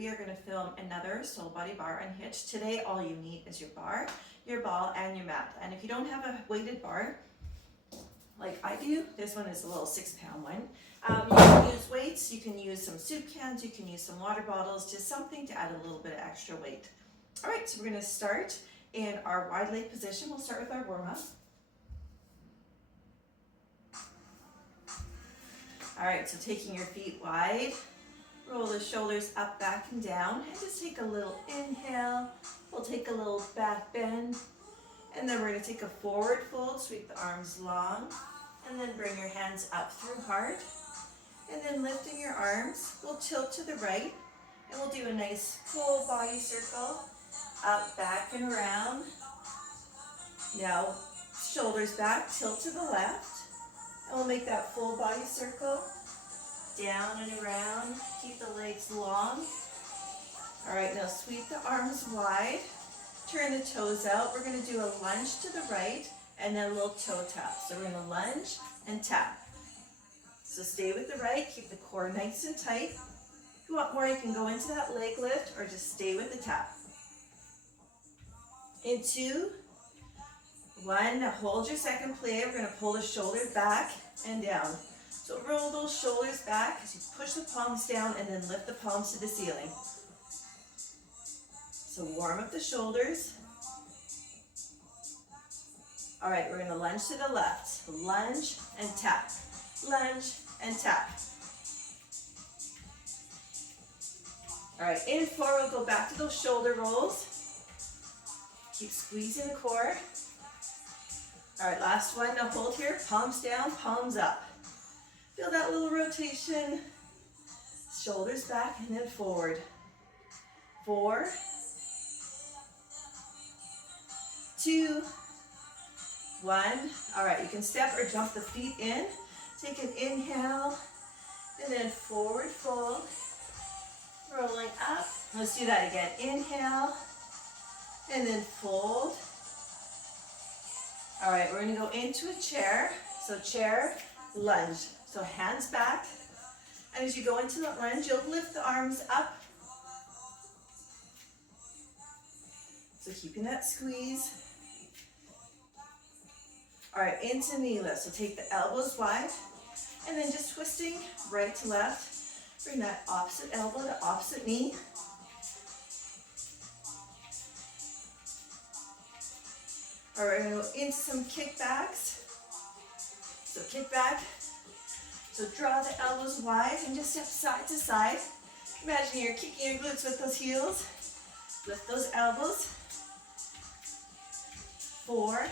we are going to film another SoulBody Barre unhitched. Today, all you need is your bar, your ball, and your mat. And if you don't have a weighted bar, like I do, this one is a little 6-pound one. You can use weights, you can use some soup cans, you can use some water bottles, just something to add a little bit of extra weight. All right, so we're going to start in our wide leg position. We'll start with our warm-up. All right, so taking your feet wide, roll the shoulders up, back, and down, and just take a little inhale. We'll take a little back bend, and then we're going to take a forward fold, sweep the arms long, and then bring your hands up through heart, and then lifting your arms, we'll tilt to the right, and we'll do a nice full body circle, up, back, and around. Now, shoulders back, tilt to the left. And we'll make that full body circle, down and around, keep the legs long. All right, now sweep the arms wide, turn the toes out. We're gonna do a lunge to the right and then a little toe tap. So we're gonna lunge and tap. So stay with the right, keep the core nice and tight. If you want more, you can go into that leg lift or just stay with the tap. In 2, 1, now hold your second play. We're going to pull the shoulder back and down. So roll those shoulders back as you push the palms down and then lift the palms to the ceiling. So warm up the shoulders. All right, we're going to lunge to the left. Lunge and tap. Lunge and tap. All right, in 4, we'll go back to those shoulder rolls. Keep squeezing the core. All right, last one. Now hold here, palms down, palms up. Feel that little rotation. Shoulders back and then forward. 4, 2, 1. All right, you can step or jump the feet in. Take an inhale and then forward fold. Rolling up. Let's do that again. Inhale and then fold. All right, we're gonna go into a chair. So chair, lunge. So hands back. And as you go into the lunge, you'll lift the arms up. So keeping that squeeze. All right, into knee lift. So take the elbows wide. And then just twisting right to left. Bring that opposite elbow to opposite knee. All right, we're gonna go into some kickbacks. So kick back. So draw the elbows wide and just step side to side. Imagine you're kicking your glutes with those heels. Lift those elbows. 4,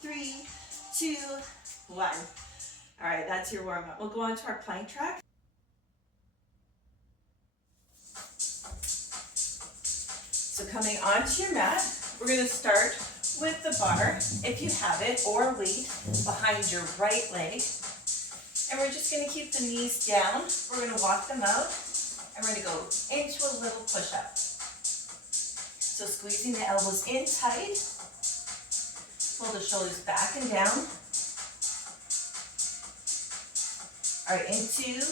3, 2, 1. All right, that's your warm up. We'll go on to our plank track. So coming onto your mat, we're gonna start with the bar, if you have it, or weight behind your right leg. And we're just going to keep the knees down. We're going to walk them out, and we're going to go into a little push-up. So squeezing the elbows in tight. Pull the shoulders back and down. All right, in 2,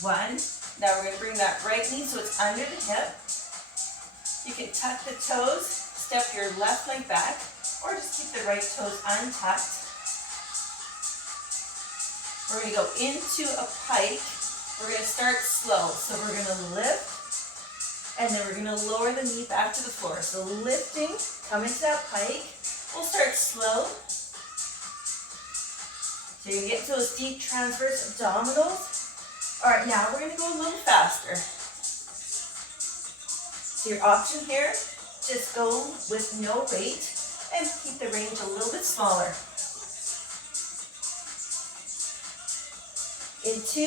1. Now we're going to bring that right knee so it's under the hip. You can tuck the toes. Step your left leg back, or just keep the right toes untucked. We're going to go into a pike. We're going to start slow. So we're going to lift, and then we're going to lower the knee back to the floor. So lifting, come into that pike. We'll start slow. So you get to those deep transverse abdominals. All right, now we're going to go a little faster. So your option here, just go with no weight and keep the range a little bit smaller. In 2,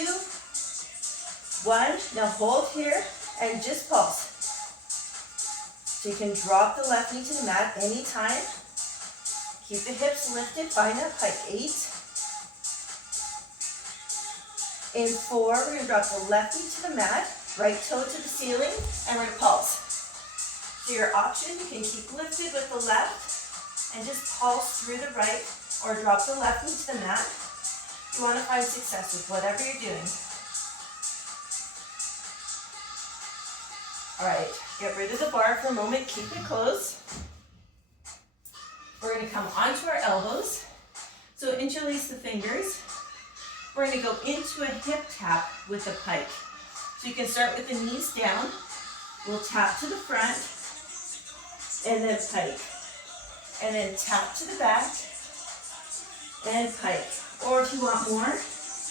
1, now hold here and just pulse. So you can drop the left knee to the mat anytime. Keep the hips lifted, find that pike. 8. In 4, we're going to drop the left knee to the mat, right toe to the ceiling, and we're going to pulse. So your option, you can keep lifted with the left and just pulse through the right, or drop the left knee to the mat. You want to find success with whatever you're doing. All right, get rid of the bar for a moment, keep it closed. We're gonna come onto our elbows. So interlace the fingers. We're gonna go into a hip tap with the pike. So you can start with the knees down. We'll tap to the front, and then pike. And then tap to the back, and pike. Or if you want more,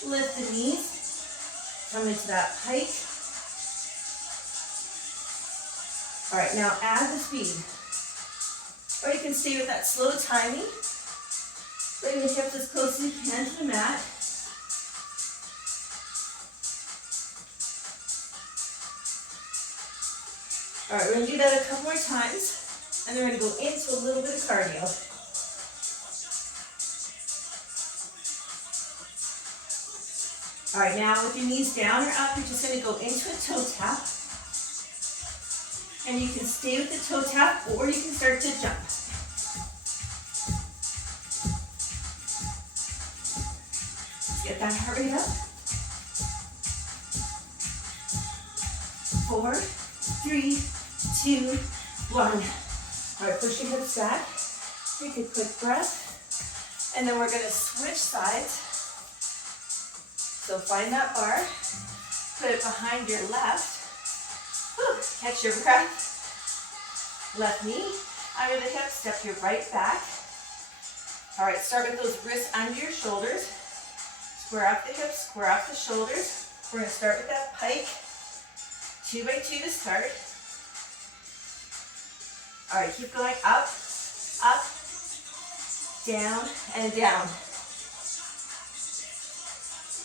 lift the knees, come into that pike. All right, now add the speed. Or you can stay with that slow timing. Bring the hips as close as you can to the mat. All right, we're gonna do that a couple more times, and then we're gonna go into a little bit of cardio. All right, now with your knees down or up, you're just gonna go into a toe tap. And you can stay with the toe tap, or you can start to jump. Let's get that heart rate up. 4, 3, 2, 1. All right, push your hips back. Take a quick breath. And then we're gonna switch sides. So find that bar, put it behind your left. Whew, catch your breath. Left knee under the hip, step your right back. All right, start with those wrists under your shoulders. Square off the hips, square off the shoulders. We're gonna start with that pike. 2 by 2 to start. All right, keep going up, up, down, and down.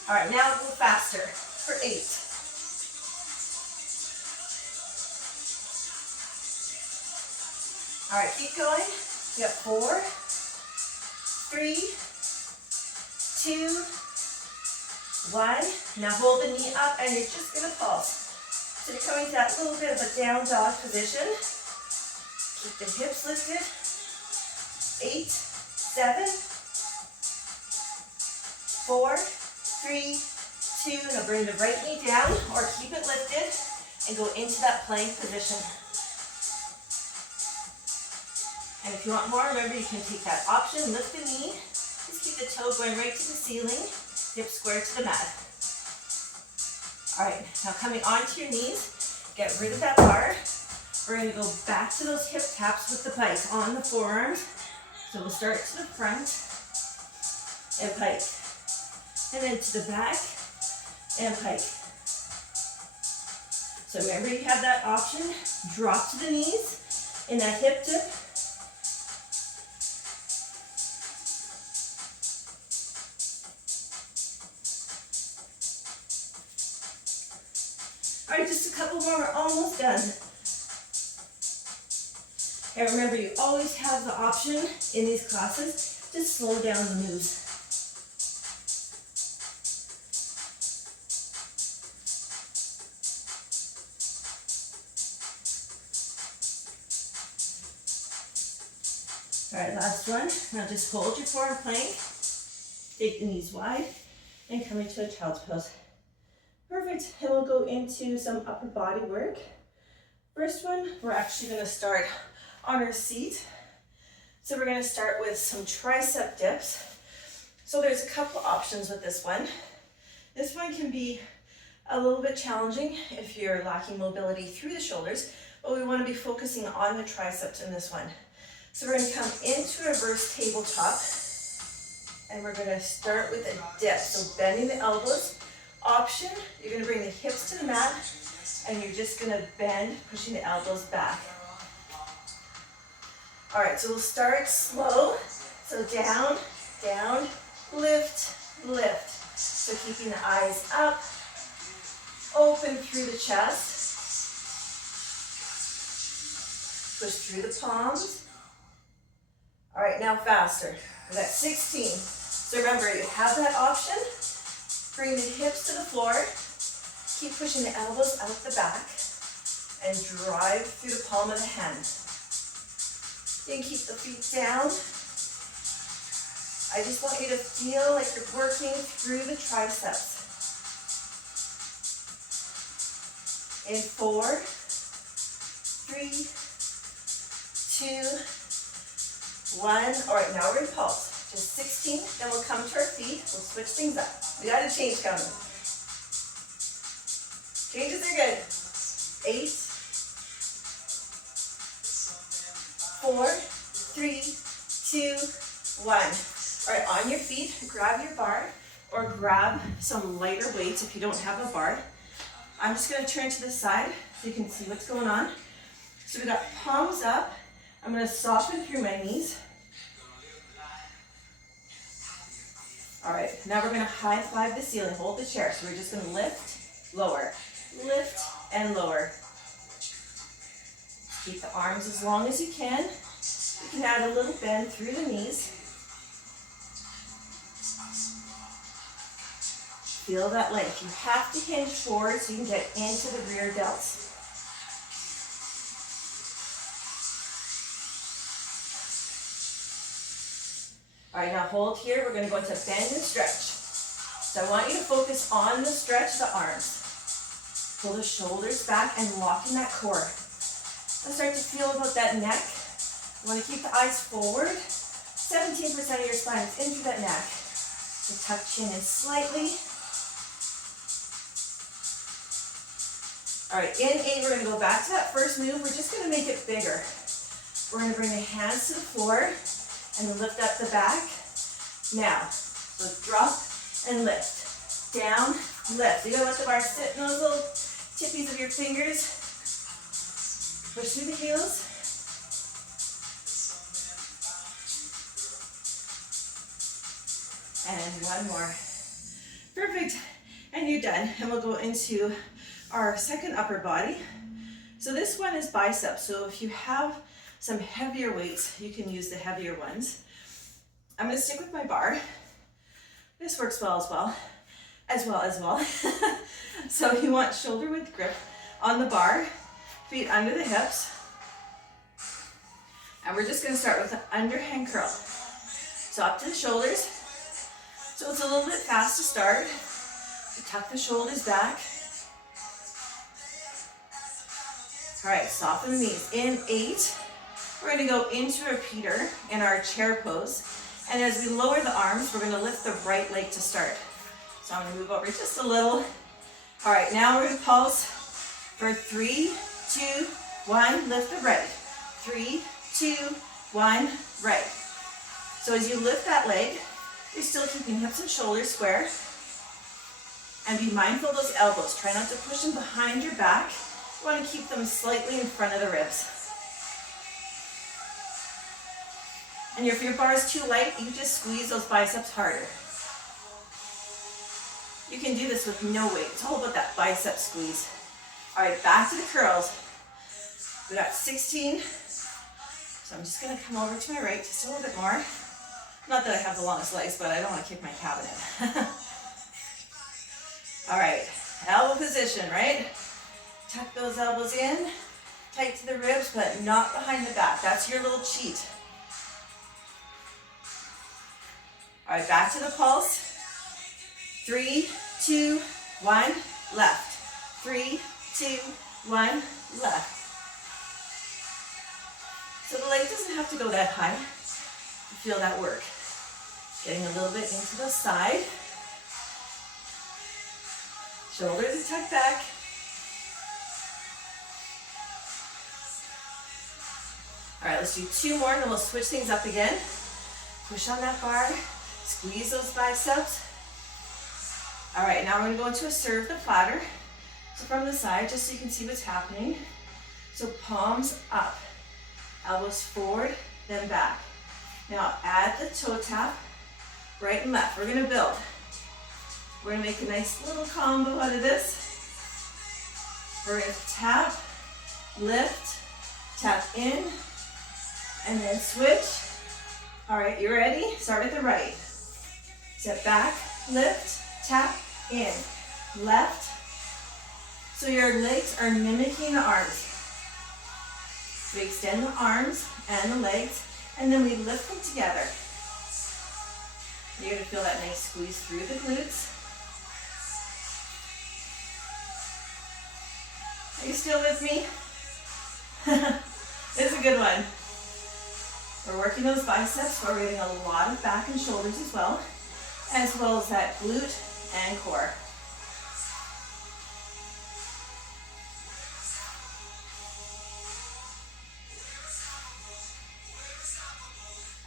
All right, now go faster for 8. All right, keep going. You got 4, 3, 2, 1. Now hold the knee up and you're just gonna pulse. So you're coming to that little bit of a down dog position. Keep the hips lifted. 8, 7, 4, 3, 2. Now bring the right knee down or keep it lifted and go into that plank position. And if you want more, remember you can take that option, lift the knee, just keep the toe going right to the ceiling, hip square to the mat. All right, now coming onto your knees, get rid of that bar. We're gonna go back to those hip taps with the pike on the forearms. So we'll start to the front and pike. And then to the back and pike. So remember you have that option, drop to the knees in that hip dip. All right, just a couple more, we're almost done. And remember, you always have the option in these classes to slow down the moves. All right, last one. Now just hold your forward plank, take the knees wide, and come into a child's pose. Perfect, and we'll go into some upper body work. First one, we're actually gonna start on our seat. So we're gonna start with some tricep dips. So there's a couple options with this one. This one can be a little bit challenging if you're lacking mobility through the shoulders, but we wanna be focusing on the triceps in this one. So we're gonna come into a reverse tabletop, and we're gonna start with a dip. So bending the elbows. Option, you're gonna bring the hips to the mat, and you're just gonna bend, pushing the elbows back. All right, so we'll start slow. So down, down, lift, lift. So keeping the eyes up, open through the chest. Push through the palms. All right, now faster. We're at 16. So remember, you have that option. Bring the hips to the floor. Keep pushing the elbows out the back and drive through the palm of the hand. Then keep the feet down. I just want you to feel like you're working through the triceps. In 4, 1. All right, now we're going to pulse. Just 16, then we'll come to our feet. We'll switch things up. We got to change coming. Changes are good. 8, 4, 3, 2, 1. All right, on your feet, grab your bar or grab some lighter weights if you don't have a bar. I'm just going to turn to the side so you can see what's going on. So we got palms up. I'm going to soften through my knees. All right, now we're going to high five the ceiling. Hold the chair. So we're just going to lift, lower, lift, and lower. Keep the arms as long as you can. You can add a little bend through the knees. Feel that length. You have to hinge forward so you can get into the rear delts. All right, now hold here. We're going to go into bend and stretch. So I want you to focus on the stretch, the arms. Pull the shoulders back and lock in that core. Let's start to feel about that neck. You want to keep the eyes forward. 17% of your spine is into that neck. So tuck chin in slightly. All right, in 8, we're going to go back to that first move. We're just going to make it bigger. We're going to bring the hands to the floor and lift up the back. Now, so drop and lift. Down, lift. You gotta let the bar sit in those little tippies of your fingers. Push through the heels. And one more. Perfect. And you're done. And we'll go into our second upper body. So this one is bicep. So if you have some heavier weights, you can use the heavier ones. I'm going to stick with my bar. This works well. So you want shoulder width grip on the bar, feet under the hips. And we're just going to start with an underhand curl. So up to the shoulders. So it's a little bit fast to start. You tuck the shoulders back. All right, soften the knees. In 8, we're going to go into a repeater in our chair pose. And as we lower the arms, we're going to lift the right leg to start. So I'm going to move over just a little. All right, now we're going to pulse for 3, 2, 1. Lift the right. 3, 2, 1. Right. So as you lift that leg, you're still keeping hips and shoulders square. And be mindful of those elbows. Try not to push them behind your back. You want to keep them slightly in front of the ribs. And if your bar is too light, you just squeeze those biceps harder. You can do this with no weight. It's all about that bicep squeeze. All right, back to the curls. We got 16. So I'm just going to come over to my right just a little bit more. Not that I have the longest legs, but I don't want to kick my cabinet. All right, elbow position, right? Tuck those elbows in, tight to the ribs, but not behind the back. That's your little cheat. All right, back to the pulse. 3, 2, 1, left. 3, 2, 1, left. So the leg doesn't have to go that high to feel that work. Getting a little bit into the side. Shoulders are tucked back. All right, let's do 2 more, and then we'll switch things up again. Push on that bar. Squeeze those biceps. All right, now we're going to go into a serve the platter. So from the side, just so you can see what's happening. So palms up, elbows forward, then back. Now add the toe tap, right and left. We're going to build. We're going to make a nice little combo out of this. We're going to tap, lift, tap in, and then switch. All right, you ready? Start with the right. Step back, lift, tap, in, left. So your legs are mimicking the arms. We extend the arms and the legs, and then we lift them together. You're going to feel that nice squeeze through the glutes. Are you still with me? It's a good one. working those biceps, but we're getting a lot of back and shoulders as well as that glute and core.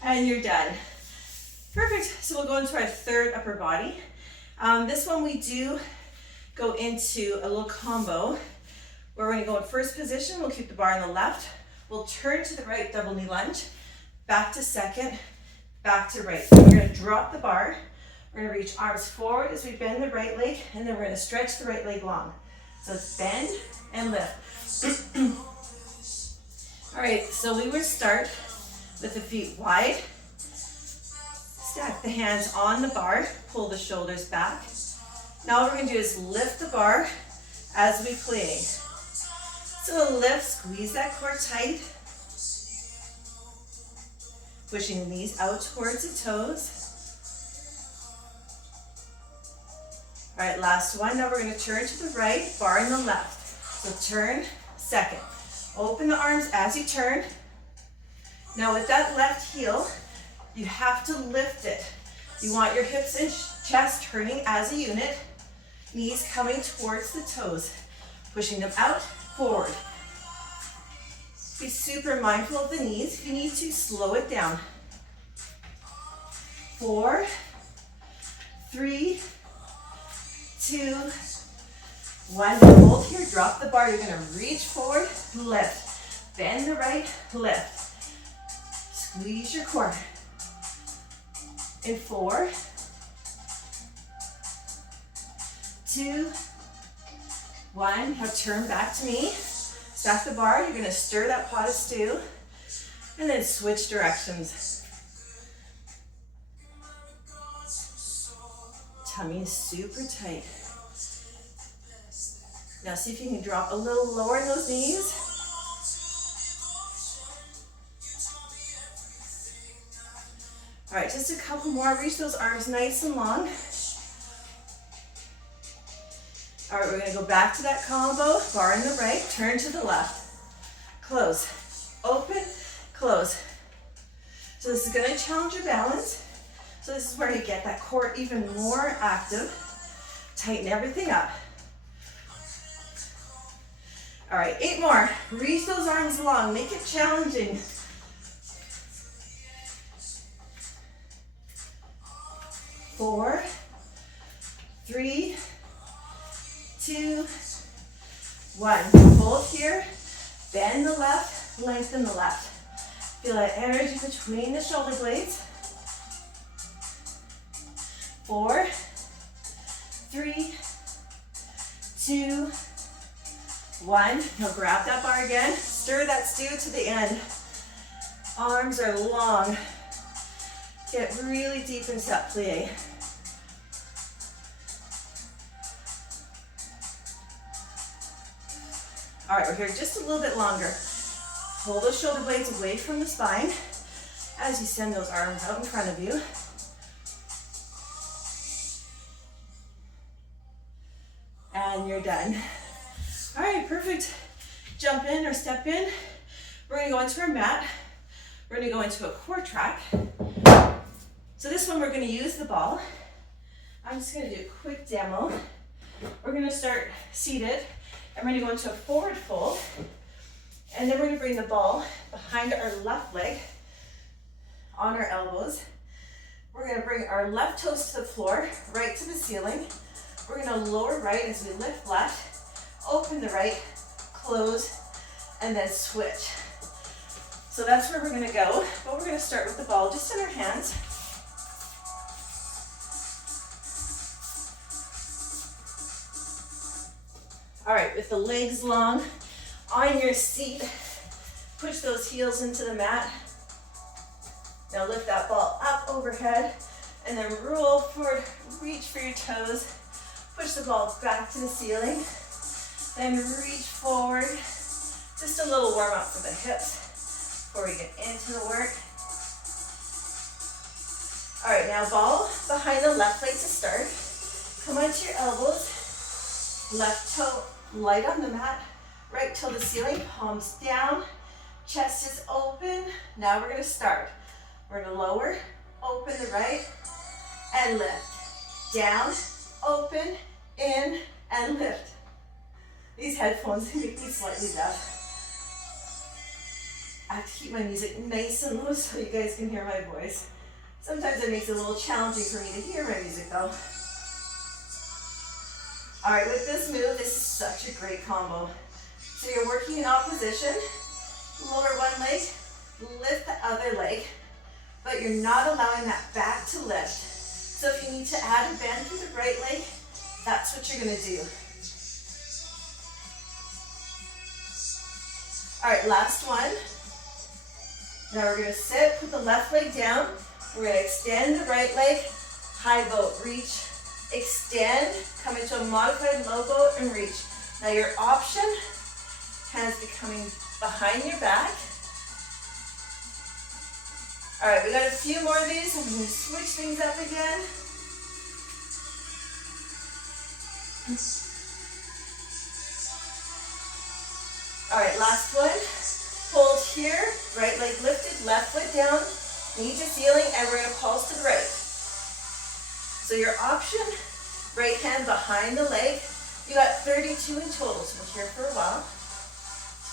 And you're done. Perfect. So we'll go into our third upper body. This one we do go into a little combo where we're going to go in first position. We'll keep the bar on the left. We'll turn to the right, double knee lunge, back to second, back to right. So we're going to drop the bar. We're going to reach arms forward as we bend the right leg, and then we're going to stretch the right leg long. So it's bend and lift. All right, so we will start with the feet wide. Stack the hands on the bar, pull the shoulders back. Now what we're going to do is lift the bar as we play. So lift, squeeze that core tight. Pushing the knees out towards the toes. All right, last one. Now we're going to turn to the right, bar in the left. So turn, second. Open the arms as you turn. Now with that left heel, you have to lift it. You want your hips and chest turning as a unit. Knees coming towards the toes. Pushing them out, forward. Be super mindful of the knees. If you need to, slow it down. 4, 3, 2, 1. Hold here, drop the bar. You're going to reach forward, lift. Bend the right, lift. Squeeze your core. In 4, 2, 1. Now turn back to me. Stack the bar. You're going to stir that pot of stew. And then switch directions. Tummy is super tight. Now see if you can drop a little lower in those knees. All right, just a couple more. Reach those arms nice and long. All right, we're going to go back to that combo. Bar in the right, turn to the left. Close, open, close. So this is going to challenge your balance. So this is where you get that core even more active. Tighten everything up. All right, 8 more. Reach those arms long. Make it challenging. 4, 3, 2, 1. Hold here. Bend the left, lengthen the left. Feel that energy between the shoulder blades. 4, 3, 2, 1. Now grab that bar again. Stir that stew to the end. Arms are long. Get really deep into that plie. All right, we're here just a little bit longer. Pull those shoulder blades away from the spine as you send those arms out in front of you. And you're done. All right, perfect. Jump in or step in. We're gonna go into our mat. We're gonna go into a core track. So this one we're gonna use the ball. I'm just gonna do a quick demo. We're gonna start seated, and we're gonna go into a forward fold. And then we're gonna bring the ball behind our left leg on our elbows. We're gonna bring our left toes to the floor, right to the ceiling. We're gonna lower right as we lift left, open the right, close, and then switch. So that's where we're gonna go, but we're gonna start with the ball just in our hands. All right, with the legs long, on your seat, push those heels into the mat. Now lift that ball up overhead, and then roll forward, reach for your toes. Push the ball back to the ceiling, then reach forward. Just a little warm up for the hips before we get into the work. All right, now ball behind the left leg to start. Come onto your elbows, left toe light on the mat, right toe to the ceiling, palms down, chest is open. Now we're gonna start. We're gonna lower, open the right, and lift. Down, open, in, and lift. These headphones make me slightly deaf. I have to keep my music nice and low so you guys can hear my voice. Sometimes it makes it a little challenging for me to hear my music though. All right, with this move, this is such a great combo. So you're working in opposition, lower one leg, lift the other leg, but you're not allowing that back to lift. So if you need to add a bend through the right leg, that's what you're gonna do. All right, last one. Now we're gonna sit, put the left leg down. We're gonna extend the right leg, high boat, reach, extend, come into a modified low boat and reach. Now your option, hands becoming behind your back. All right, we got a few more of these. I'm gonna switch things up again. All right, last one. Hold here, right leg lifted, left foot down, knee to ceiling, and we're gonna pulse to the right. So your option, right hand behind the leg. You got 32 in total, so we're here for a while.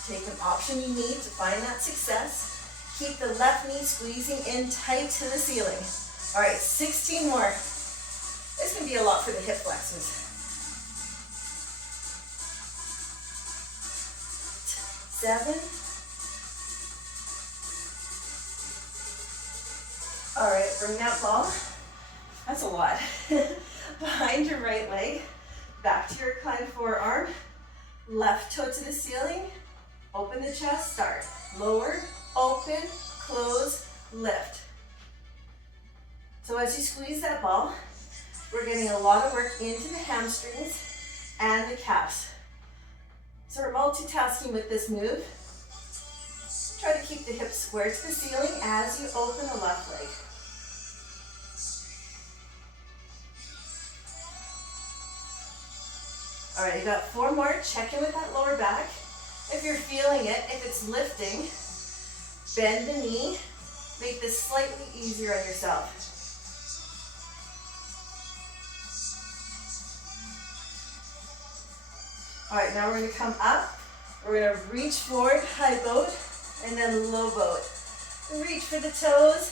Take an option you need to find that success. Keep the left knee squeezing in tight to the ceiling. All right, 16 more. This can be a lot for the hip flexors. 7. All right, bring that ball. That's a lot. Behind your right leg, back to your reclined forearm, left toe to the ceiling, open the chest, start. Lower, open, close, lift. So as you squeeze that ball, we're getting a lot of work into the hamstrings and the calves. So we're multitasking with this move. Try to keep the hips square to the ceiling as you open the left leg. All right, you got 4 more. Check in with that lower back. If you're feeling it, if it's lifting, bend the knee. Make this slightly easier on yourself. All right, now we're gonna come up. We're gonna reach forward, high boat, and then low boat. Reach for the toes.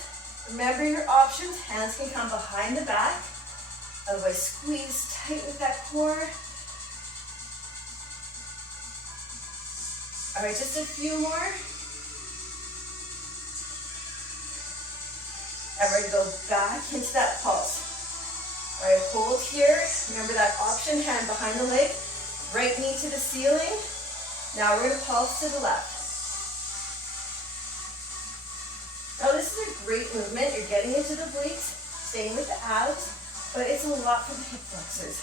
Remember your options. Hands can come behind the back. Otherwise, squeeze tight with that core. All right, just a few more. And we're gonna go back into that pulse. All right, hold here. Remember that option, hand behind the leg. Right knee to the ceiling. Now we're gonna pulse to the left. Now this is a great movement. You're getting into the obliques, staying with the abs, but it's a lot for the hip flexors.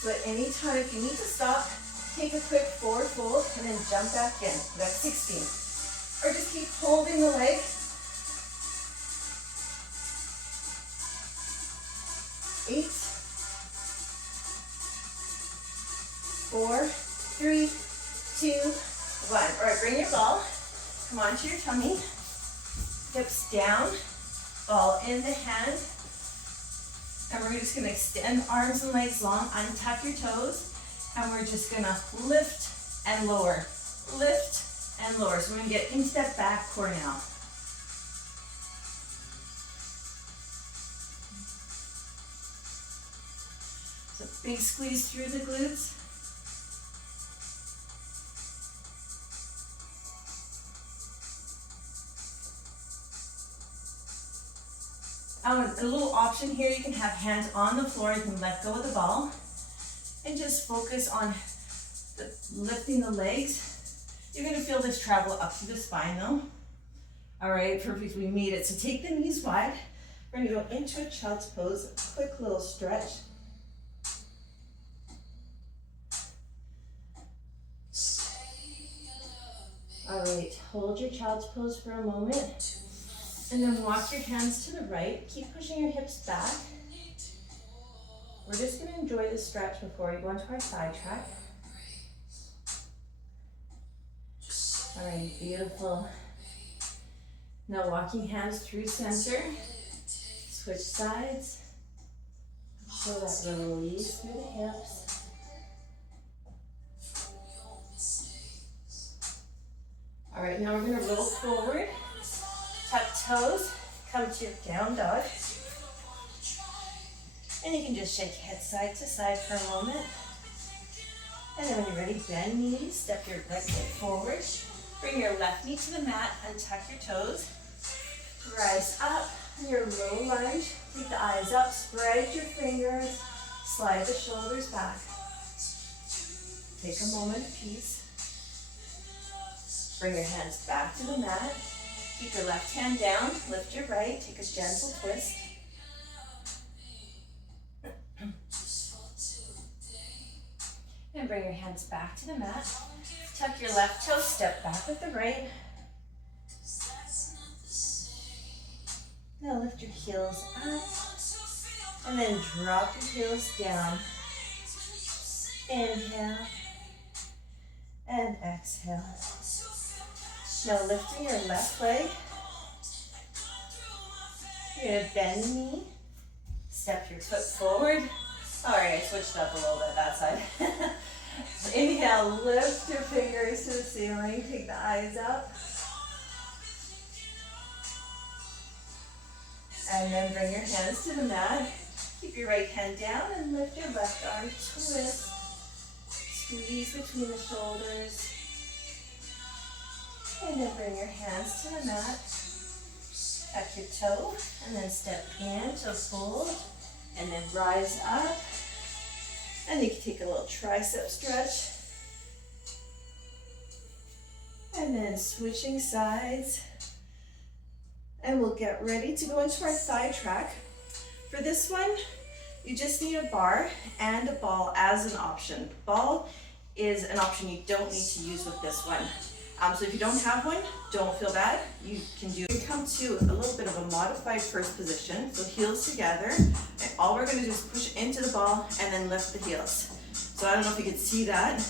So at any time, if you need to stop, take a quick forward fold and then jump back in. That's 16. Or just keep holding the leg. 8, 4, 3, 2, 1. All right, bring your ball. Come onto your tummy. Hips down. Ball in the hand. And we're just gonna extend arms and legs long. Untuck your toes. And we're just gonna lift and lower. Lift and lower. So we're gonna get into that back core now. So big squeeze through the glutes. A little option here, you can have hands on the floor, you can let go of the ball and just focus on lifting the legs. You're gonna feel this travel up through the spine though. All right, perfect, we made it. So take the knees wide. We're gonna go into a child's pose, a quick little stretch. All right, hold your child's pose for a moment. And then walk your hands to the right. Keep pushing your hips back. We're just gonna enjoy this stretch before we go into our side track. All right, beautiful. Now walking hands through center, switch sides, feel that release through the hips. All right, now we're gonna roll forward, tuck toes, come to your down dog. And you can just shake head side to side for a moment. And then when you're ready, bend knees, step your right foot forward. Bring your left knee to the mat, untuck your toes. Rise up, your low lunge. Take the eyes up, spread your fingers, slide the shoulders back. Take a moment of peace. Bring your hands back to the mat. Keep your left hand down, lift your right, take a gentle twist. And bring your hands back to the mat. Tuck your left toe, step back with the right. Now lift your heels up. And then drop your heels down. Inhale. And exhale. Now lifting your left leg. You're going to bend the knee. Step your foot forward. All right, I switched up a little bit that side. Inhale, lift your fingers to the ceiling. Take the eyes up. And then bring your hands to the mat. Keep your right hand down and lift your left arm. Twist. Squeeze between the shoulders. And then bring your hands to the mat. Tuck your toe and then step into a fold. And then rise up. And you can take a little tricep stretch. And then switching sides. And we'll get ready to go into our thigh track. For this one, you just need a bar and a ball as an option. Ball is an option you don't need to use with this one. So if you don't have one, don't feel bad. You can come to a little bit of a modified first position. So heels together. And all we're going to do is push into the ball and then lift the heels. So I don't know if you can see that,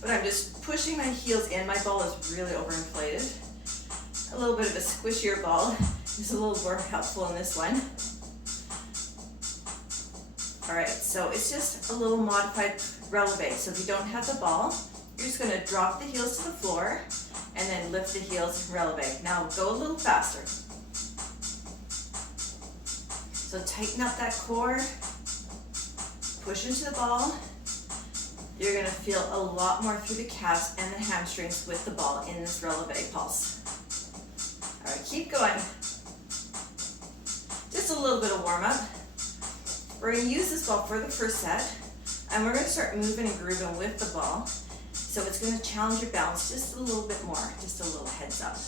but I'm just pushing my heels in. My ball is really overinflated. A little bit of a squishier ball is a little more helpful in this one. All right, so it's just a little modified releve. So if you don't have the ball, you're just going to drop the heels to the floor and then lift the heels and releve. Now go a little faster. So tighten up that core, push into the ball. You're going to feel a lot more through the calves and the hamstrings with the ball in this releve pulse. All right, keep going. Just a little bit of warm up. We're going to use this ball for the first set, and we're going to start moving and grooving with the ball. So it's going to challenge your balance just a little bit more, just a little heads up.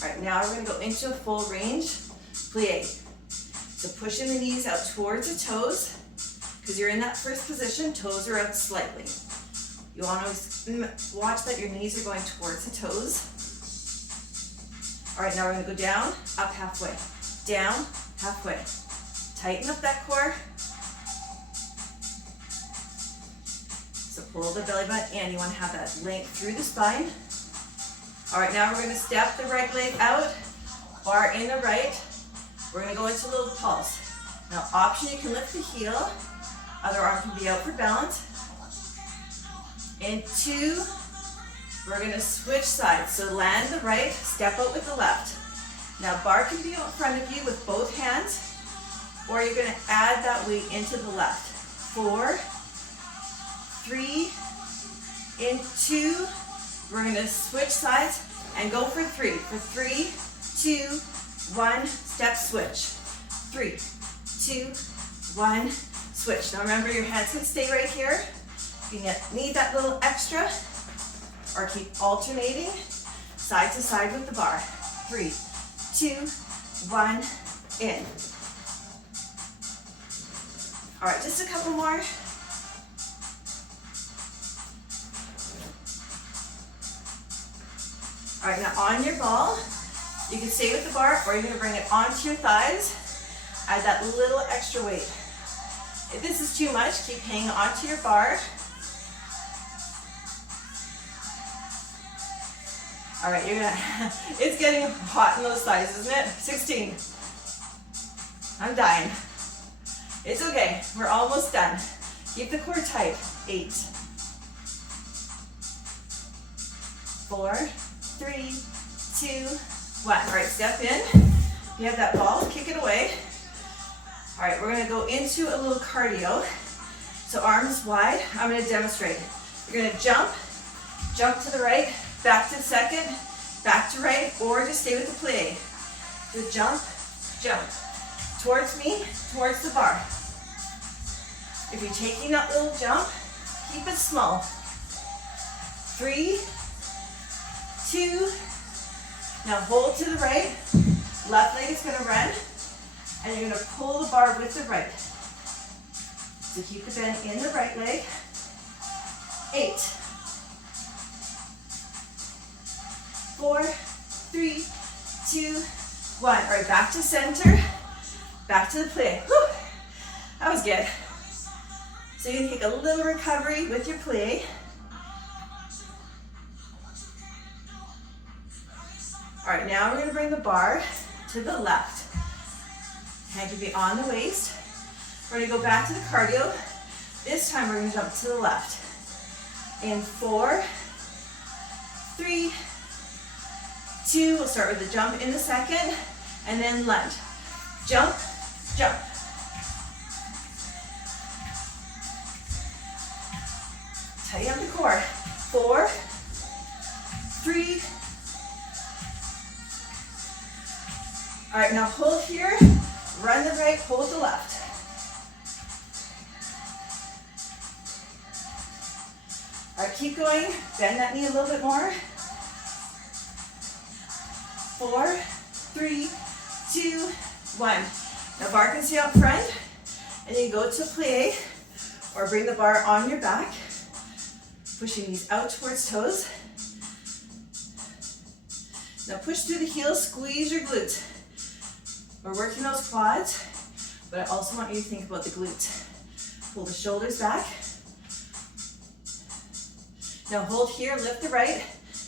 All right, now we're going to go into a full range plie. So pushing the knees out towards the toes, because you're in that first position, toes are out slightly. You want to watch that your knees are going towards the toes. All right, now we're going to go down, up halfway, down, halfway. Tighten up that core. So pull the belly button in. You want to have that length through the spine. All right, now we're going to step the right leg out, bar in the right. We're going to go into a little pulse. Now, option, you can lift the heel. Other arm can be out for balance. In 2, we're going to switch sides. So land the right, step out with the left. Now, bar can be in front of you with both hands, or you're going to add that weight into the left. 4, 3, in 2, we're going to switch sides and go for 3. For 3, 2, 1, step switch. 3, 2, 1, switch. Now remember, your hands can stay right here. If you need that little extra, or keep alternating side to side with the bar. 3, 2, 1, in. All right, just a couple more. All right, now on your ball, you can stay with the bar, or you're going to bring it onto your thighs. Add that little extra weight. If this is too much, keep hanging onto your bar. All right, you're gonna, it's getting hot in those thighs, isn't it? 16. I'm dying. It's okay, we're almost done. Keep the core tight. 8. 4, 3, 2, 1. All right, step in. You have that ball, kick it away. All right, we're gonna go into a little cardio. So arms wide, I'm gonna demonstrate. You're gonna jump to the right, back to second, back to right, or just stay with the plie. So jump, towards me, towards the bar. If you're taking that little jump, keep it small. 3, 2, now hold to the right, left leg is gonna run, and you're gonna pull the bar with the right. So keep the bend in the right leg. 8, 4, 3, 2, 1. All right, back to center, back to the plie. Whew. That was good. So you can take a little recovery with your plie. All right, now we're gonna bring the bar to the left. Hand can be on the waist. We're gonna go back to the cardio. This time we're gonna jump to the left. In 4, 3, 2, we'll start with the jump in a second, and then lunge. Jump, jump. Tighten up the core. 4, 3. All right, now hold here, run the right, hold the left. All right, keep going, bend that knee a little bit more. 4, 3, 2, 1. Now bar can stay up front, and you go to plie, or bring the bar on your back, pushing these out towards toes. Now push through the heels, squeeze your glutes. We're working those quads, but I also want you to think about the glutes. Pull the shoulders back. Now hold here, lift the right,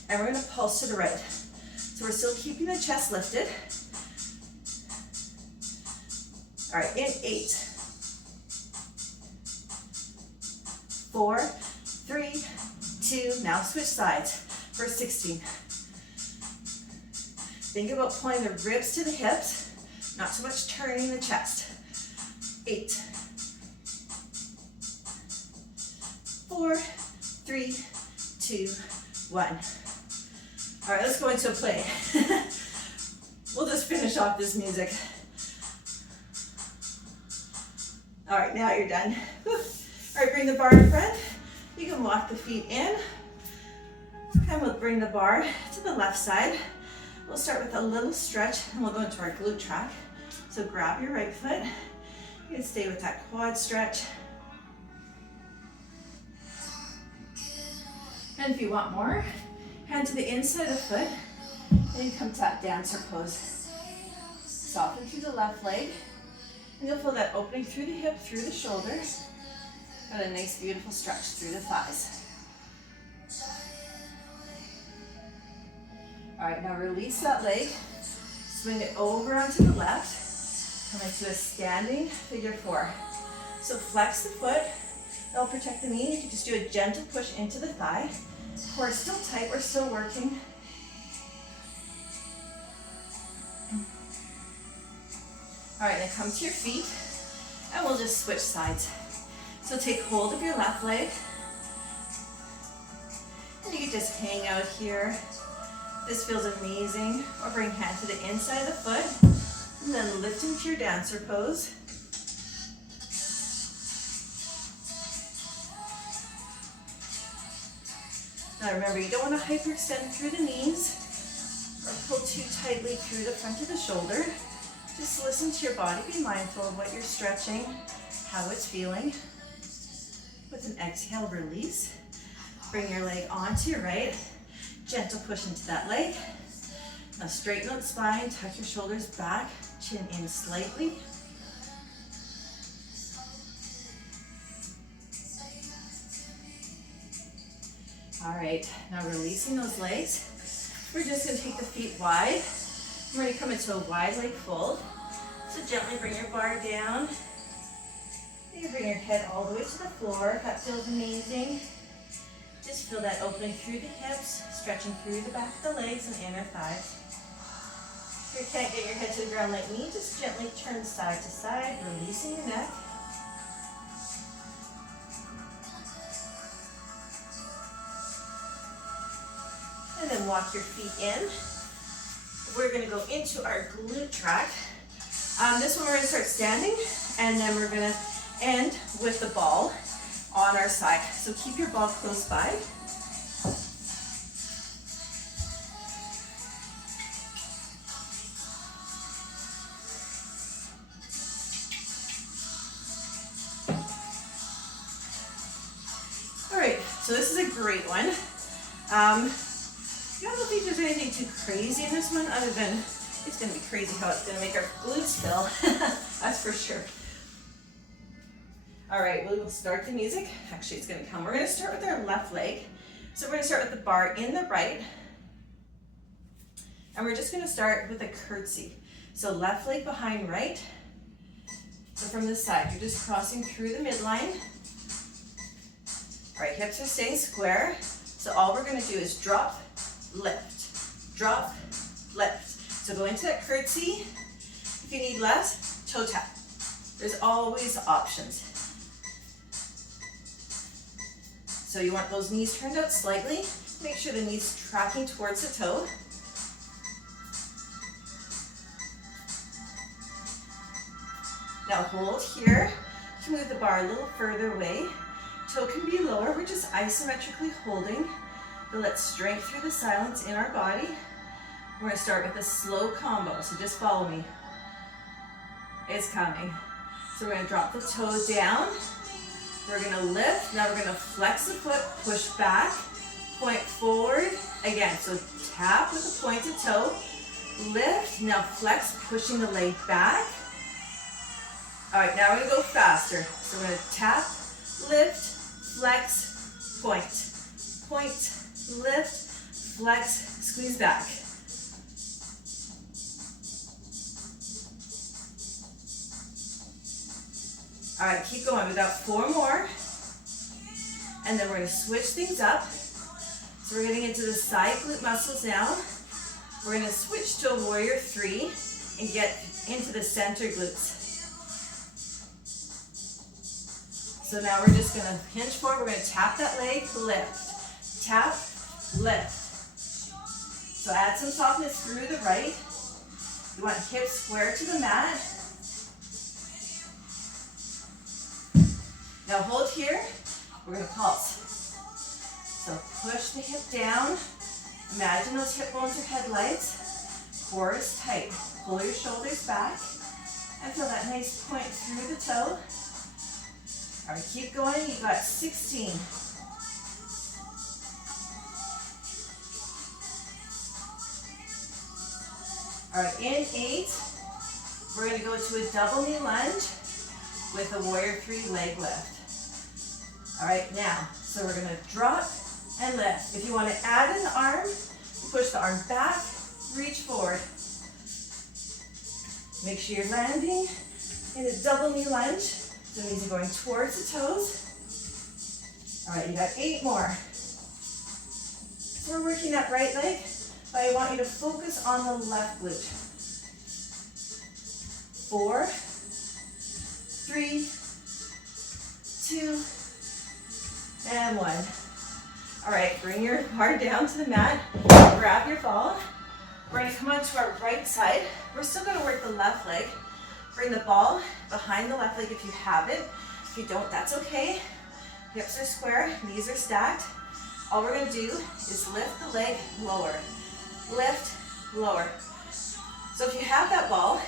and we're gonna pulse to the right. So we're still keeping the chest lifted. All right, in 8, 4, 3, 2, now switch sides for 16. Think about pulling the ribs to the hips, not so much turning the chest. 8, 4, 3, 2, 1. All right, let's go into a plie. We'll just finish off this music. All right, now you're done. Whew. All right, bring the bar in front. You can walk the feet in, and we'll bring the bar to the left side. We'll start with a little stretch, and we'll go into our glute track. So grab your right foot. You can stay with that quad stretch. And if you want more, hand to the inside of the foot, and you come to that dancer pose. Soften through the left leg, and you'll feel that opening through the hip, through the shoulder. Got a nice, beautiful stretch through the thighs. All right, now release that leg, swing it over onto the left, come into a standing figure 4. So flex the foot, that'll protect the knee. You can just do a gentle push into the thigh. Core is still tight, we're still working. All right, now come to your feet, and we'll just switch sides. So take hold of your left leg, and you can just hang out here. This feels amazing. Or bring hand to the inside of the foot, and then lift into your dancer pose. Now remember, you don't want to hyperextend through the knees or pull too tightly through the front of the shoulder. Just listen to your body. Be mindful of what you're stretching, how it's feeling. With an exhale, release. Bring your leg onto your right. Gentle push into that leg. Now straighten out the spine, tuck your shoulders back, chin in slightly. All right, now releasing those legs. We're just gonna take the feet wide. We're gonna come into a wide leg fold. So gently bring your bar down. You bring your head all the way to the floor. That feels amazing. Just feel that opening through the hips, stretching through the back of the legs and inner thighs. If you can't get your head to the ground like me, just gently turn side to side, releasing your neck. And then walk your feet in. We're gonna go into our glute track. This one we're gonna start standing, and then we're gonna end with the ball on our side. So keep your ball close by. All right, so this is a great one. I don't think there's anything too crazy in this one other than it's going to be crazy how it's going to make our glutes feel. That's for sure. All right, we will start the music. Actually, it's going to come. We're going to start with our left leg. So we're going to start with the bar in the right. And we're just going to start with a curtsy. So left leg behind right. So from this side, you're just crossing through the midline. All right, hips are staying square. So all we're going to do is drop, lift, drop, lift. So go into that curtsy. If you need less, toe tap. There's always options. So you want those knees turned out slightly. Make sure the knees tracking towards the toe. Now hold here. You can move the bar a little further away. Toe can be lower. We're just isometrically holding. But let's strength through the silence in our body. We're gonna start with a slow combo, so just follow me. It's coming. So we're gonna drop the toe down. We're gonna lift. Now we're gonna flex the foot, push back, point forward. Again, so tap with the pointed toe, lift. Now flex, pushing the leg back. All right, now we're gonna go faster. So we're gonna tap, lift, flex, point, point, lift, flex, squeeze back. All right, keep going. We've got 4 more. And then we're gonna switch things up. So we're getting into the side glute muscles now. We're gonna switch to a warrior 3 and get into the center glutes. So now we're just gonna hinge forward. We're gonna tap that leg, lift, tap, lift. So add some softness through the right. You want hips square to the mat. Now hold here, we're gonna pulse. So push the hip down. Imagine those hip bones are headlights. Core is tight. Pull your shoulders back and feel that nice point through the toe. All right, keep going, you got 16. All right, in 8, we're gonna go to a double knee lunge with a warrior 3 leg lift. All right, now, so we're gonna drop and lift. If you wanna add an arm, push the arm back, reach forward. Make sure you're landing in a double knee lunge. So the knees are going towards the toes. All right, you got 8 more. So we're working that right leg, but I want you to focus on the left glute. 4, 3, 2, and 1. All right, bring your bar down to the mat, grab your ball. We're gonna come onto our right side. We're still gonna work the left leg. Bring the ball behind the left leg if you have it. If you don't, that's okay. Hips are square, knees are stacked. All we're gonna do is lift the leg lower. Lift, lower. So if you have that ball,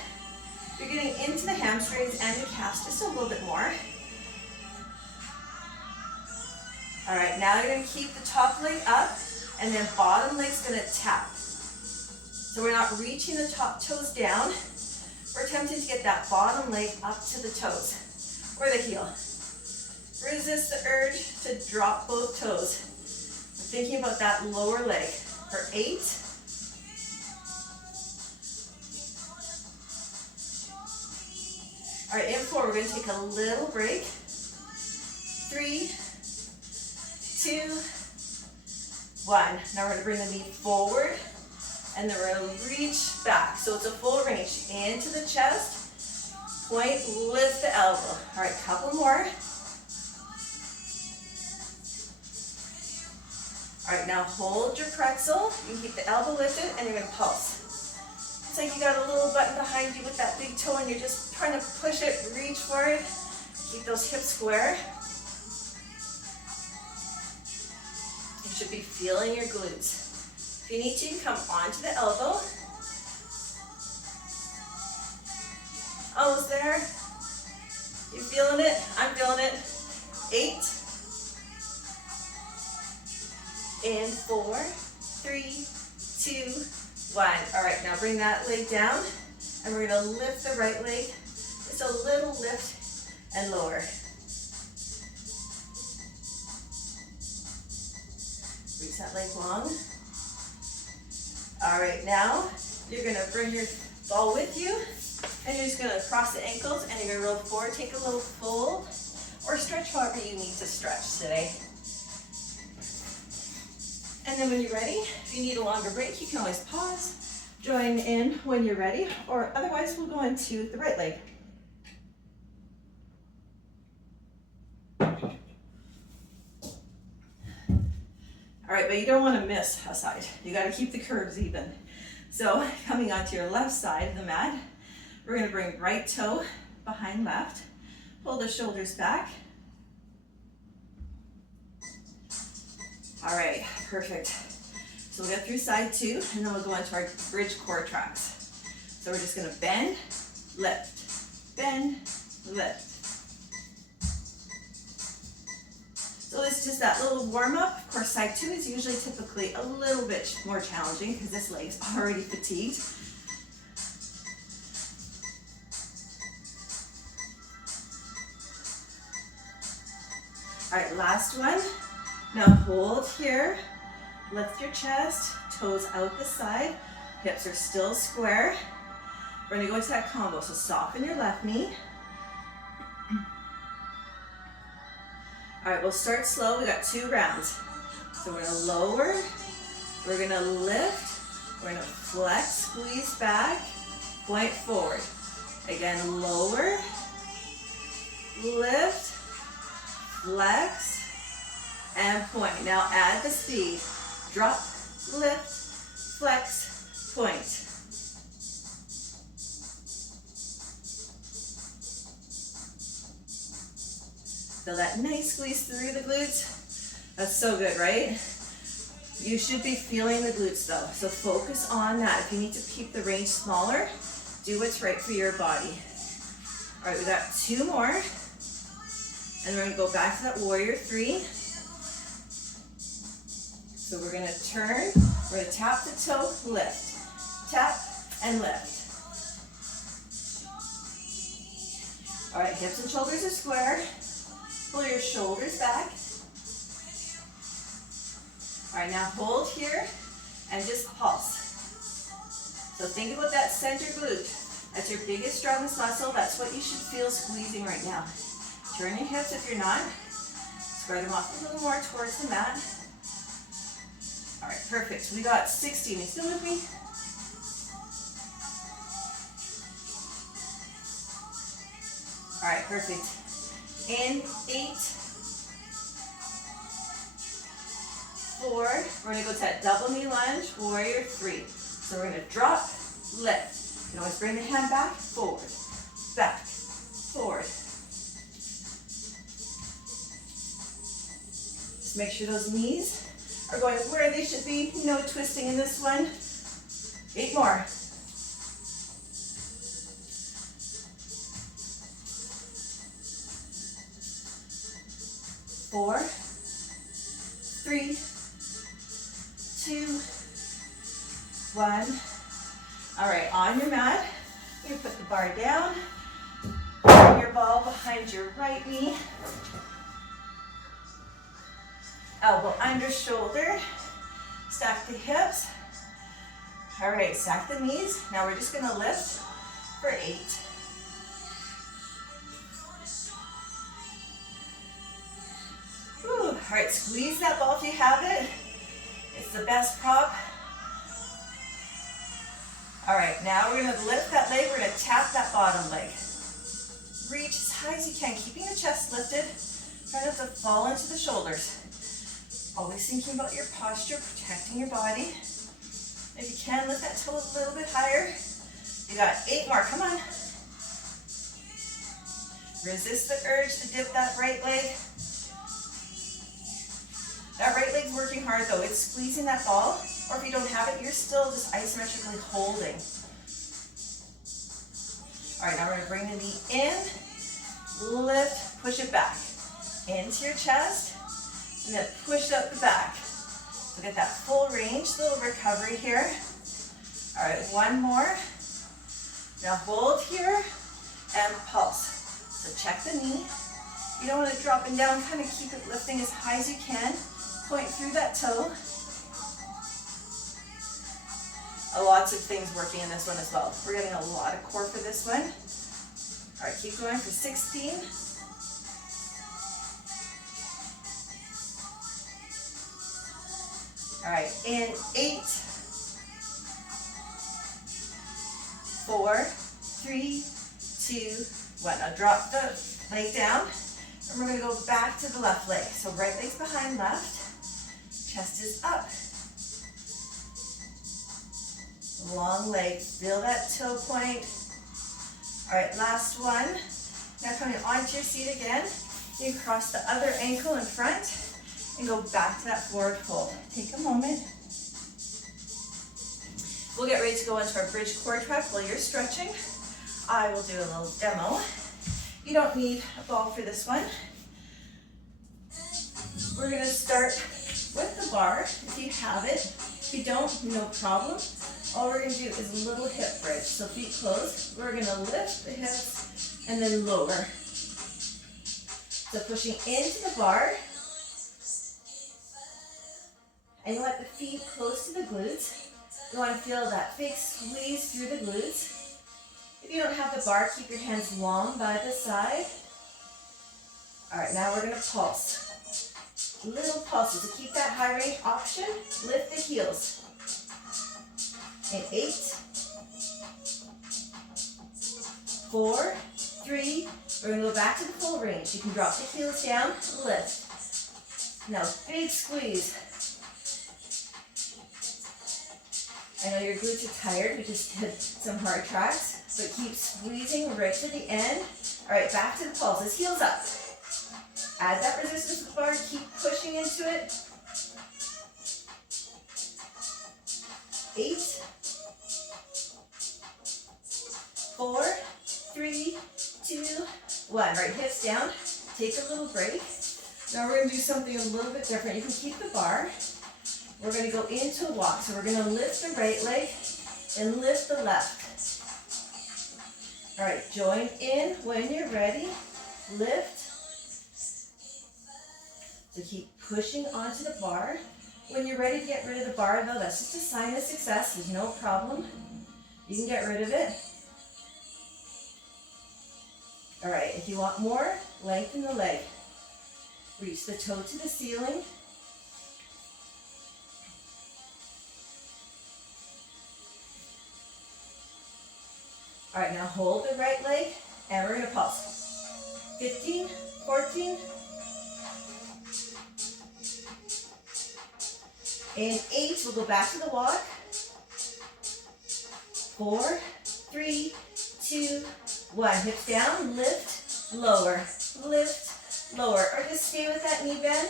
you're getting into the hamstrings and the calves just a little bit more. All right, now you're gonna keep the top leg up and then bottom leg's gonna tap. So we're not reaching the top toes down. We're attempting to get that bottom leg up to the toes or the heel. Resist the urge to drop both toes. We're thinking about that lower leg for 8, a little break. 3, 2, 1. Now we're gonna bring the knee forward, and then we're gonna reach back. So it's a full range into the chest, point, lift the elbow. All right, couple more. All right, now hold your pretzel. You can keep the elbow lifted, and you're gonna pulse. It's like you got a little button behind you with that big toe, and you're just trying to push it, reach for it. Keep those hips square. You should be feeling your glutes. If you need to, come onto the elbow. Almost there. You feeling it? I'm feeling it. 8. And 4, 3, 2, 1. All right, now bring that leg down, and we're gonna lift the right leg. Just a little lift and lower. Reach that leg long. All right, now you're gonna bring your ball with you, and you're just gonna cross the ankles, and you're gonna roll forward, take a little fold, or stretch however you need to stretch today. And then when you're ready, if you need a longer break, you can always pause, join in when you're ready, or otherwise we'll go into the right leg. All right, but you don't want to miss a side. You got to keep the curves even. So coming onto your left side of the mat, we're going to bring right toe behind left, pull the shoulders back. All right, perfect. So we'll get through side 2, and then we'll go into our bridge core tracks. So we're just gonna bend, lift, bend, lift. So it's just that little warm up. Of course, side 2 is usually typically a little bit more challenging because this leg's already fatigued. All right, last one. Now hold here, lift your chest, toes out the side, hips are still square. We're gonna go into that combo, so soften your left knee. All right, we'll start slow. We got 2 rounds. So we're gonna lower, we're gonna lift, we're gonna flex, squeeze back, point forward. Again, lower, lift, flex, and point. Now add the speed. Drop, lift, flex, point. Feel that nice squeeze through the glutes. That's so good, right? You should be feeling the glutes though, so focus on that. If you need to keep the range smaller, do what's right for your body. All right, we got 2 more. And we're gonna go back to that warrior 3. So we're gonna turn, we're gonna tap the toe, lift. Tap and lift. All right, hips and shoulders are square. Pull your shoulders back. All right, now hold here and just pulse. So think about that center glute. That's your biggest, strongest muscle. That's what you should feel squeezing right now. Turn your hips if you're not. Square them off a little more towards the mat. All right, perfect. We got 16. You still with me? All right, perfect. In 8, 4. We're gonna go to that double knee lunge, warrior 3. So we're gonna drop, lift. You can always bring the hand back, forward, back, forward. Just make sure those knees are going where they should be. No twisting in this one. 8 more. Four, 3, 2, 1. All right, on your mat, you put the bar down, bring your ball behind your right knee, elbow under shoulder, stack the hips. All right, stack the knees. Now we're just gonna lift for 8. All right, squeeze that ball if you have it. It's the best prop. All right, now we're gonna lift that leg. We're gonna tap that bottom leg. Reach as high as you can, keeping the chest lifted. Try not to fall into the shoulders. Always thinking about your posture, protecting your body. If you can, lift that toe a little bit higher. You got 8 more, come on. Resist the urge to dip that right leg. That right leg's working hard though. It's squeezing that ball, or if you don't have it, you're still just isometrically holding. All right, now we're gonna bring the knee in, lift, push it back. Into your chest, and then push out the back. So get that full range, little recovery here. All right, one more. Now hold here and pulse. So check the knee. You don't want to drop it down, kind of keep it lifting as high as you can. Point through that toe. Lots of things working in this one as well. We're getting a lot of core for this one. All right, keep going for 16. All right, in 8, 4, 3, 2, 1. Now drop the leg down, and we're gonna go back to the left leg. So right leg's behind left, chest is up. Long leg, feel that toe point. All right, last one. Now coming onto your seat again, you cross the other ankle in front and go back to that forward fold. Take a moment. We'll get ready to go into our bridge core trap while you're stretching. I will do a little demo. You don't need a ball for this one. We're gonna start with the bar, if you have it. If you don't, no problem. All we're gonna do is a little hip bridge. So feet closed, we're gonna lift the hips and then lower. So pushing into the bar, and you want the feet close to the glutes. You want to feel that big squeeze through the glutes. If you don't have the bar, keep your hands long by the side. All right, now we're gonna pulse. Little pulses to keep that high range option. Lift the heels. In 8, 4, 3, we're gonna go back to the full range. You can drop the heels down, lift. Now, big squeeze. I know your glutes are tired, we just did some hard tracks, but keep squeezing right to the end. All right, back to the pulses, heels up. Add that resistance to the bar, keep pushing into it. 8, 4, 3, 2, 1. Right, hips down, take a little break. Now we're gonna do something a little bit different. You can keep the bar. We're gonna go into a walk. So we're gonna lift the right leg and lift the left. All right, join in when you're ready. Lift. So keep pushing onto the bar. When you're ready to get rid of the bar though, that's just a sign of success. There's no problem. You can get rid of it. All right, if you want more, lengthen the leg. Reach the toe to the ceiling. All right, now hold the right leg, and we're gonna pulse. 15, 14. In 8, we'll go back to the walk. 4, 3, 2, 1. Hips down, lift, lower, lift, lower. Or just stay with that knee bend.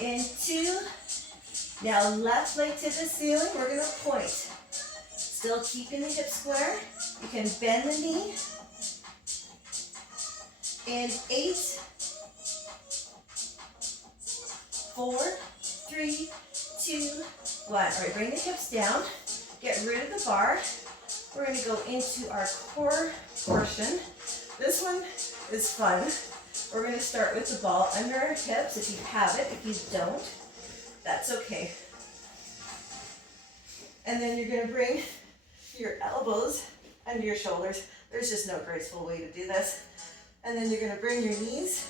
In 2. Now left leg to the ceiling, we're gonna point. Still keeping the hip square. You can bend the knee. In 8, 4, 3, 2, 1. All right, bring the hips down. Get rid of the bar. We're gonna go into our core portion. This one is fun. We're gonna start with the ball under our hips if you have it. If you don't, that's okay. And then you're gonna bring your elbows under your shoulders. There's just no graceful way to do this. And then you're gonna bring your knees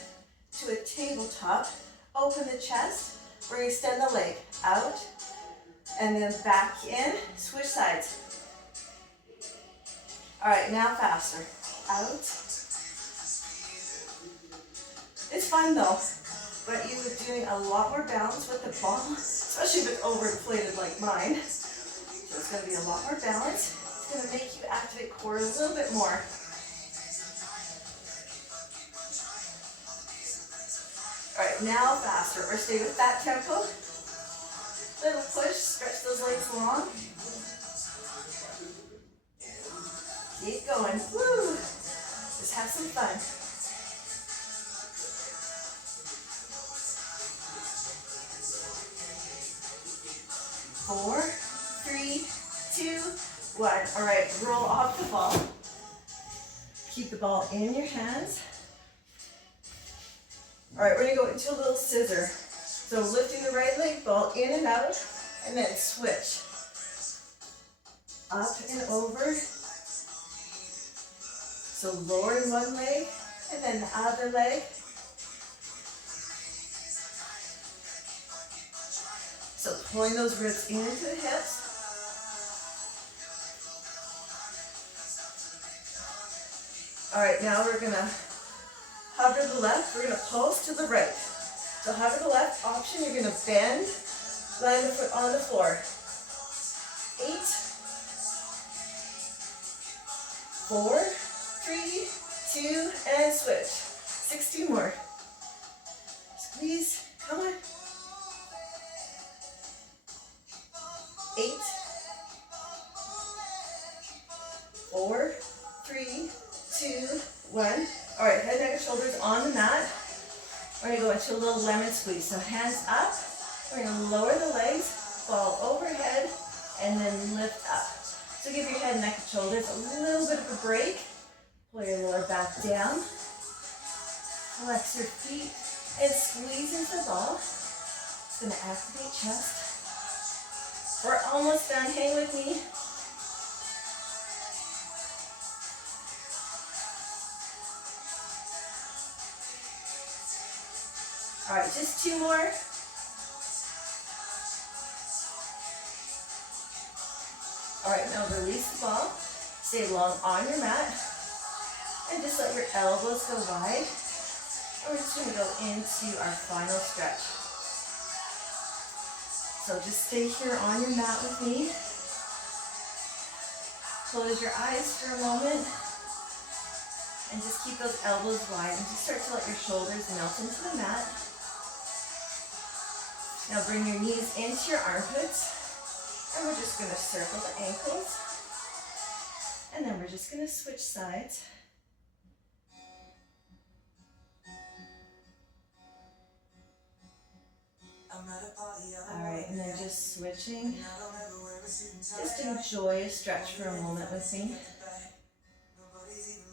to a tabletop, open the chest, we're gonna extend the leg out, and then back in, switch sides. All right, now faster. Out. It's fun though, but you're doing a lot more balance with the ball, especially if it's overinflated like mine. So it's gonna be a lot more balance. It's gonna make you activate core a little bit more. All right, now faster, or stay with that tempo. Little push, stretch those legs long. Keep going, woo! Just have some fun. 4, 3, 2, 1. All right, roll off the ball. Keep the ball in your hands. All right, we're gonna go into a little scissor. So lifting the right leg, ball in and out, and then switch. Up and over. So lowering one leg, and then the other leg. So pulling those ribs into the hips. All right, now we're gonna hover to the left, we're gonna pulse to the right. So hover to the left option, you're gonna bend, land the foot on the floor. 8, 4, 3, 2, and switch. 16 more. Squeeze, come on. 8, 4, 3, 2, 1. All right, head, neck, and shoulders on the mat. We're gonna go into a little lemon squeeze. So hands up, we're gonna lower the legs, fall overhead, and then lift up. So give your head, neck, and shoulders a little bit of a break. Pull your lower back down. Flex your feet and squeeze into the ball. It's gonna activate chest. We're almost done, hang with me. All right, just 2 more. All right, now release the ball. Stay long on your mat. And just let your elbows go wide. And we're just gonna go into our final stretch. So just stay here on your mat with me. Close your eyes for a moment. And just keep those elbows wide and just start to let your shoulders melt into the mat. Now bring your knees into your armpits. And we're just gonna circle the ankles. And then we're just gonna switch sides. All right, and then just switching. Just enjoy a stretch for a moment with me.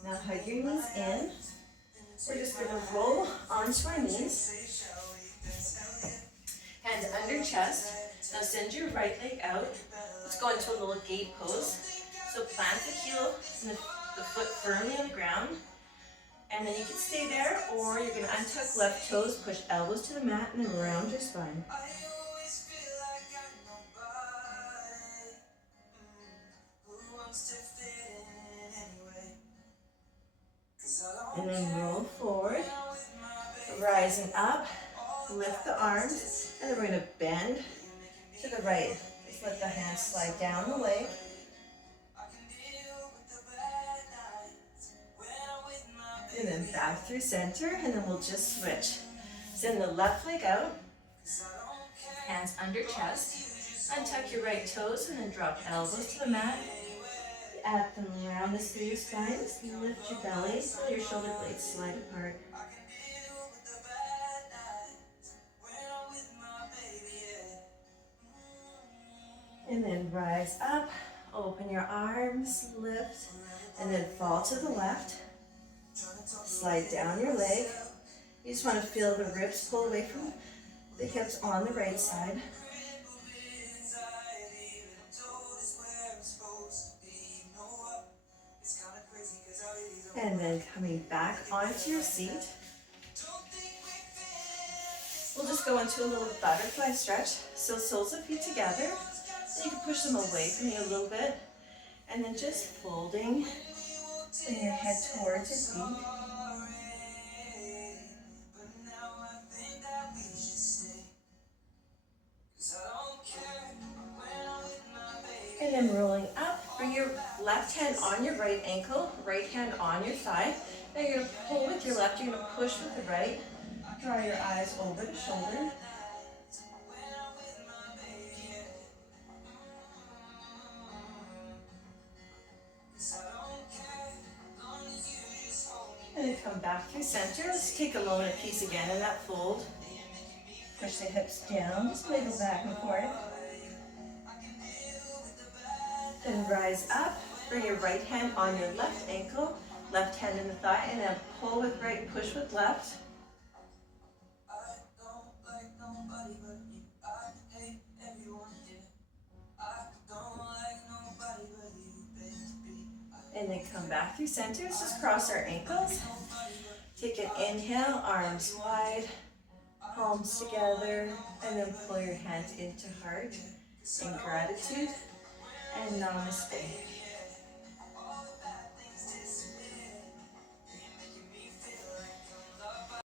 Now hug your knees in. We're just gonna roll onto our knees. Hands under chest. Now send your right leg out. Let's go into a little gate pose. So plant the heel and the foot firmly on the ground. And then you can stay there, or you're gonna untuck left toes, push elbows to the mat, and then round your spine. And then roll forward, rising up, lift the arms, and then we're gonna bend to the right. Just let the hands slide down the leg. And then back through center, and then we'll just switch. Send the left leg out, hands under chest, untuck your right toes, and then drop elbows to the mat. Add them around the through your spine, just lift your belly, let your shoulder blades slide apart. And then rise up, open your arms, lift, and then fall to the left. Slide down your leg. You just want to feel the ribs pull away from the hips on the right side. And then coming back onto your seat. We'll just go into a little butterfly stretch. So soles of feet together. You can push them away from you a little bit. And then just folding. Bring your head towards your feet. And then rolling up, bring your left hand on your right ankle, right hand on your thigh. Now you're going to pull with your left, you're going to push with the right. Draw your eyes over the shoulder. And then come back through center. Let's take a moment piece again in that fold. Push the hips down, just wiggle back and forth. Then rise up, bring your right hand on your left ankle, left hand in the thigh, and then pull with right, push with left. And then come back through center. Let's just cross our ankles. Take an inhale, arms wide, palms together, and then pull your hands into heart in gratitude and namaste.